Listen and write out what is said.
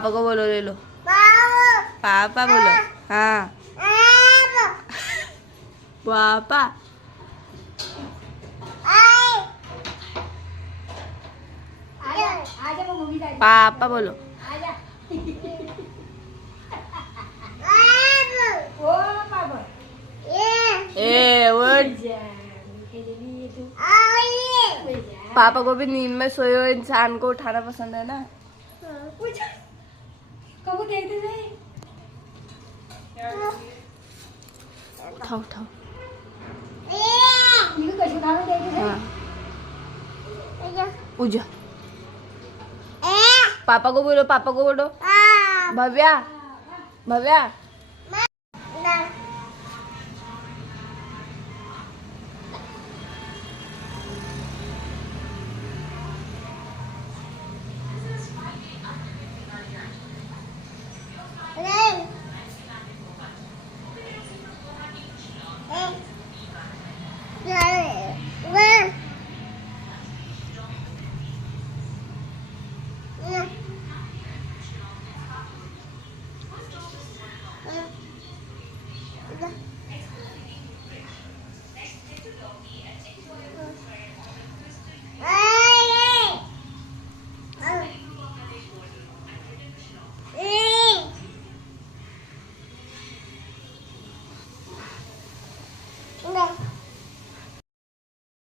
पापा को बोलो, ले लो पापा बोलो। हाँ पापा पापा बोलो। ए उठ। पापा को भी नींद में सोए हुए इंसान को उठाना पसंद है ना। उठाओ उठाओ। हाँ उजा। पापा को बोलो, पापा को बोलो। भव्या भव्या